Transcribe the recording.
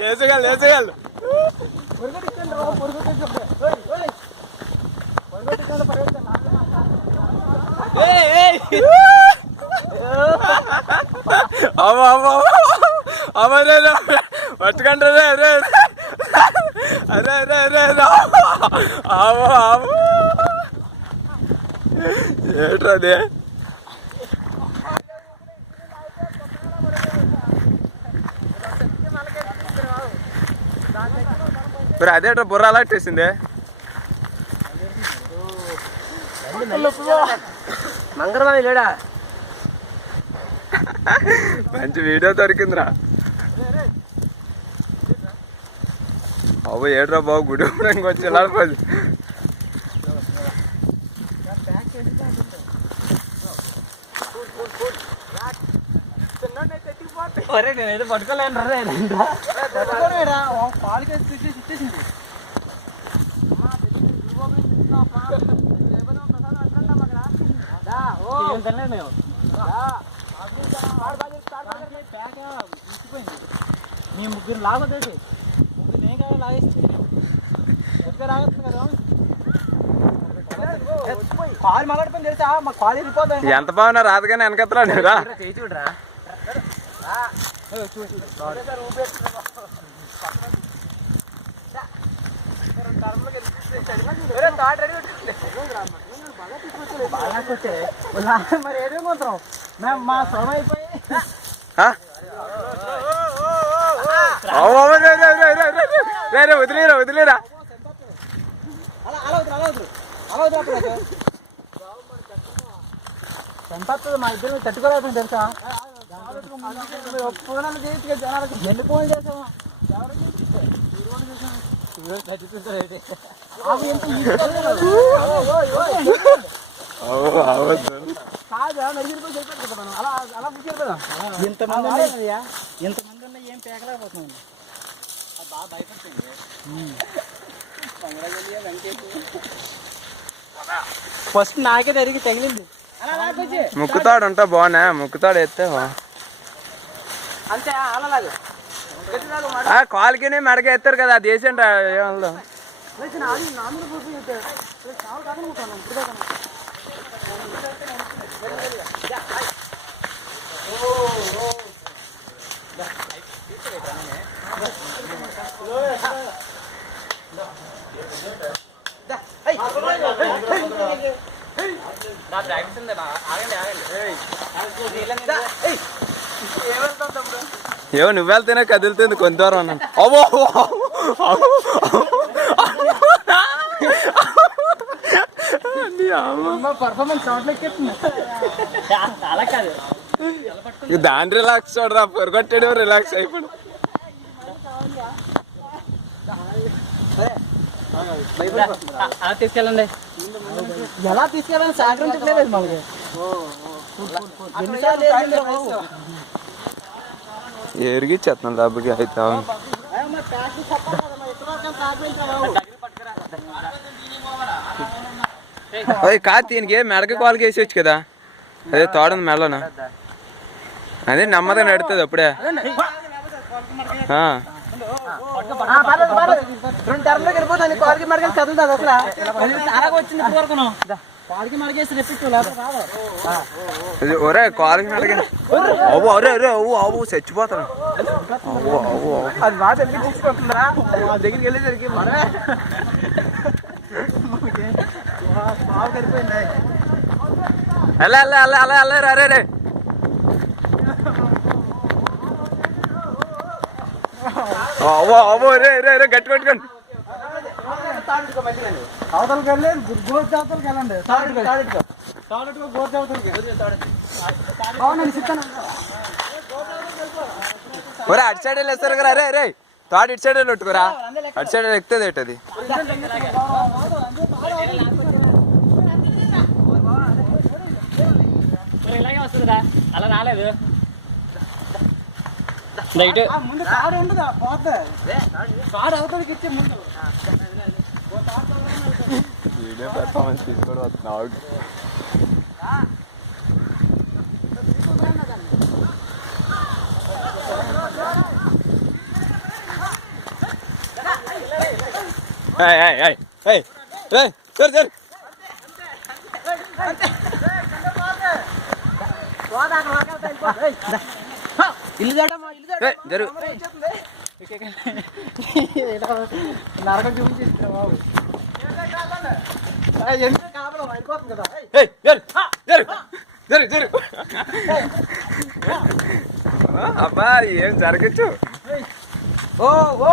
వేసేయాలి వేసేయాలి అమ్మ అమ్మ రే రే పట్టుకంటే రే రే అరే రే రే రే. అమ్మ మరి అదేట్రా బుర్ర అలాంటేసిందే మంగళవారం లేడా? మంచి వీడియో దొరికిందిరా. బాబు ఏడ్రా బాబు? గుడి వచ్చి ఎలా పోదు ఒరే నేనైతే పట్టుకోలేను రా. పట్టుకోలేరా పాలకి తీసేసి ఇచ్చేసింది. మీ ముగ్గురు లాగొద్దేసి ముగ్గురు ఏం కాదు లాగేసి ఎక్కడ లాగేస్తుంది కదా? కాలు మగడిపోయింది తెలుసా? మా కాలు వెళ్ళిపోతాయి ఎంత బాగున్నా రాదుగానే వెనకత్తలా రా. చేయి చూడరా. మరి ఏదో కొంటాం మేము మా శ్రమ అయిపోయి వదిలేరా వదిలేరా అలా మా ఇద్దరు తట్టుకోలేదు తెలుసా ఫోన్ చేసి జనాలకి ఎన్ని ఫోన్ చేసామా ఎవరికి ఉన్నా ఏం పేకలేకపోతున్నాం బాగా భయపడుతుంది ఫస్ట్ నాకే తిరిగి తగిలింది. ముక్కుతాడు ఉంటా బాగున్నా. ముక్కుతాడు ఎత్తే. అంతే అలా లాగు గట్టిలాగు మాట ఆ కాలుకి మెడక ఎత్తారు కదా అది వేసేంట ఏమన్నా నాన్నలు పోతే ఏమో నువ్వు వెళ్తేనే కదులుతుంది కొంత దూరం అన్నాను. ఇక దాని రిలాక్స్ చూడరా పొరగొట్టాడు రిలాక్స్ అయిపోయాడు అలా తీసుకెళ్ళండి ఎలా తీసుకెళ్ళాలని సహకరించట్లేదు మనకి ఎన్నిసార్లు వేసిండ్రా బాబు? ఎరిగి చెత్తాను డబ్బుకి అయితే. అవును చెప్పాలి కదా, దీనికి మెడక కాలుకి వేసేయచ్చు కదా? అదే తోడుంది మెడలోన? అదే నెమ్మదిగా నడుతుంది అప్పుడే. రెండు టర్మ్లోకి వెళ్ళిపోతాను కాలుకి కదులుతుంది అసలు. వచ్చింది ఒరే కాలుకి మెడక అవ్వు అరే అరే అవ్వు అవ్వు చచ్చిపోతాను. అవ్వు అవ్వు. అది బాగా తెప్పించుకుంటుందా మా దగ్గరికి వెళ్ళేసరికి మనమే బాగా సరిపోయింది. అలా అలా అలా అలా అలా రే, రే రే. అవ్వ అవ్వ రే రే రే గట్టి పెట్టుకోండి అవతలకి వెళ్ళి గోర్ జాతరకి వెళ్ళండి. తాడుకో తాడుకో తాడుకో గోర్ ఒరే అటు సైడ్ వెళ్ళేస్తారు కదా రే రే. తాడు ఇటు సైడ్ పెట్టుకోరా అటు సైడ్ ఎక్కుతుంది ఏంటది? ఇలాగే వస్తుందా అలా రాలేదు. ముందు తాడు ఉండదు పోతే. తాడు. అవతలకి ఇచ్చే ముందు. వీడియో పెర్ఫార్మెన్స్ తీసుకోవడం వస్తున్నావు. సరే సరే ఇల్లు ఇల్లు జరుగు నరకం చూపించేస్తా బాబు ఎంత కాపలం అయిపోతుంది కదా జరు జరు అబ్బా ఏం జరగచ్చు ఓ ఓ